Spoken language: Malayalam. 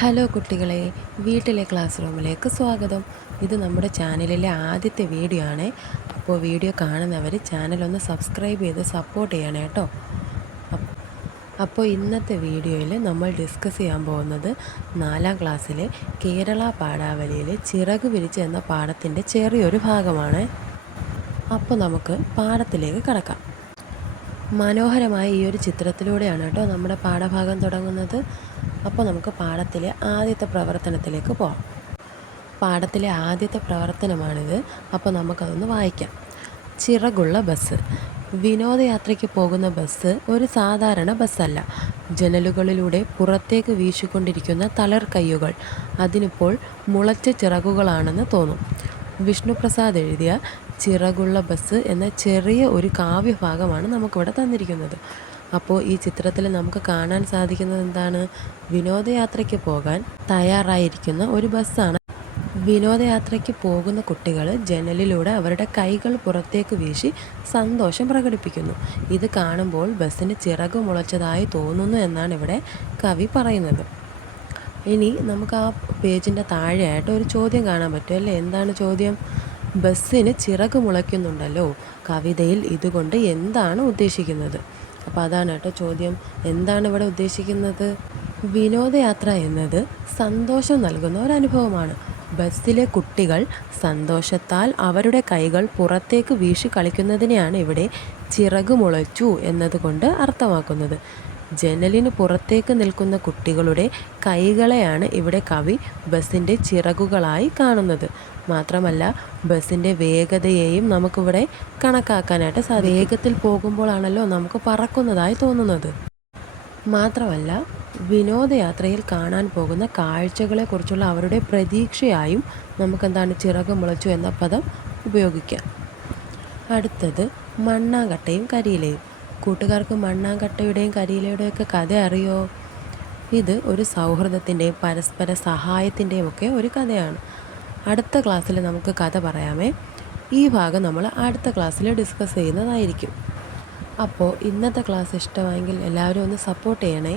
ഹലോ കുട്ടികളെ, വീട്ടിലെ ക്ലാസ് റൂമിലേക്ക് സ്വാഗതം. ഇത് നമ്മുടെ ചാനലിലെ ആദ്യത്തെ വീഡിയോ ആണ്. അപ്പോൾ വീഡിയോ കാണുന്നവർ ചാനലൊന്ന് സബ്സ്ക്രൈബ് ചെയ്ത് സപ്പോർട്ട് ചെയ്യണേ കേട്ടോ. അപ്പോൾ ഇന്നത്തെ വീഡിയോയിൽ നമ്മൾ ഡിസ്കസ് ചെയ്യാൻ പോകുന്നത് 4ാം ക്ലാസ്സിലെ കേരള പാഠാവലിയിലെ ചിറക് വിരിച്ച് എന്ന പാഠത്തിൻ്റെ ചെറിയൊരു ഭാഗമാണ്. അപ്പോൾ നമുക്ക് പാഠത്തിലേക്ക് കടക്കാം. മനോഹരമായ ഈ ഒരു ചിത്രത്തിലൂടെയാണ് കേട്ടോ നമ്മുടെ പാഠഭാഗം തുടങ്ങുന്നത്. അപ്പോൾ നമുക്ക് പാഠത്തിലെ ആദ്യത്തെ പ്രവർത്തനത്തിലേക്ക് പോകാം. പാഠത്തിലെ ആദ്യത്തെ പ്രവർത്തനമാണിത്. അപ്പോൾ നമുക്കതൊന്ന് വായിക്കാം. ചിറകുള്ള ബസ്. വിനോദയാത്രയ്ക്ക് പോകുന്ന ബസ് ഒരു സാധാരണ ബസ്സല്ല. ജനലുകളിലൂടെ പുറത്തേക്ക് വീശിക്കൊണ്ടിരിക്കുന്ന തളർ കയ്യുകൾ അതിനിപ്പോൾ മുളച്ച ചിറകുകളാണെന്ന് തോന്നും. വിഷ്ണുപ്രസാദ് എഴുതിയ ചിറകുള്ള ബസ് എന്ന ചെറിയ ഒരു കാവ്യഭാഗമാണ് നമുക്കിവിടെ തന്നിരിക്കുന്നത്. അപ്പോൾ ഈ ചിത്രത്തിൽ നമുക്ക് കാണാൻ സാധിക്കുന്നത് എന്താണ്? വിനോദയാത്രയ്ക്ക് പോകാൻ തയ്യാറായിരിക്കുന്ന ഒരു ബസ്സാണ്. വിനോദയാത്രയ്ക്ക് പോകുന്ന കുട്ടികൾ ജനലിലൂടെ അവരുടെ കൈകൾ പുറത്തേക്ക് വീശി സന്തോഷം പ്രകടിപ്പിക്കുന്നു. ഇത് കാണുമ്പോൾ ബസ്സിന് ചിറക് മുളച്ചതായി തോന്നുന്നു എന്നാണ് ഇവിടെ കവി പറയുന്നത്. ഇനി നമുക്ക് ആ പേജിൻ്റെ താഴെയായിട്ട് ഒരു ചോദ്യം കാണാൻ പറ്റും അല്ലേ? എന്താണ് ചോദ്യം? ബസ്സിന് ചിറക് മുളയ്ക്കുന്നുണ്ടല്ലോ, കവിതയിൽ ഇതുകൊണ്ട് എന്താണ് ഉദ്ദേശിക്കുന്നത്? അപ്പോൾ അതാണ് കേട്ടോ ചോദ്യം. എന്താണ് ഇവിടെ ഉദ്ദേശിക്കുന്നത്? വിനോദയാത്ര എന്നത് സന്തോഷം നൽകുന്ന ഒരനുഭവമാണ്. ബസ്സിലെ കുട്ടികൾ സന്തോഷത്താൽ അവരുടെ കൈകൾ പുറത്തേക്ക് വീശി കളിക്കുന്നതിനെയാണ് ഇവിടെ ചിറക് മുളച്ചു എന്നതുകൊണ്ട് അർത്ഥമാക്കുന്നത്. ജനലിന് പുറത്തേക്ക് നിൽക്കുന്ന കുട്ടികളുടെ കൈകളെയാണ് ഇവിടെ കവി ബസ്സിൻ്റെ ചിറകുകളായി കാണുന്നത്. മാത്രമല്ല ബസ്സിൻ്റെ വേഗതയെയും നമുക്കിവിടെ കണക്കാക്കാനായിട്ട് വേഗത്തിൽ പോകുമ്പോഴാണല്ലോ നമുക്ക് പറക്കുന്നതായി തോന്നുന്നത്. മാത്രമല്ല വിനോദയാത്രയിൽ കാണാൻ പോകുന്ന കാഴ്ചകളെക്കുറിച്ചുള്ള അവരുടെ പ്രതീക്ഷയായും നമുക്കെന്താണ് ചിറക് മുളച്ചു എന്ന പദം ഉപയോഗിക്കാം. അടുത്തത് മണ്ണാങ്കട്ടയും കരിയിലയും. കൂട്ടുകാർക്ക് മണ്ണാങ്കട്ടയുടെയും കരിയിലയുടെയും ഒക്കെ കഥ അറിയോ? ഇത് ഒരു സൗഹൃദത്തിൻ്റെയും പരസ്പര സഹായത്തിൻ്റെയും ഒക്കെ ഒരു കഥയാണ്. അടുത്ത ക്ലാസ്സിൽ നമുക്ക് കഥ പറയാമേ. ഈ ഭാഗം നമ്മൾ അടുത്ത ക്ലാസ്സിൽ ഡിസ്കസ് ചെയ്യുന്നതായിരിക്കും. അപ്പോൾ ഇന്നത്തെ ക്ലാസ് ഇഷ്ടമായെങ്കിൽ എല്ലാവരും ഒന്ന് സപ്പോർട്ട് ചെയ്യണേ.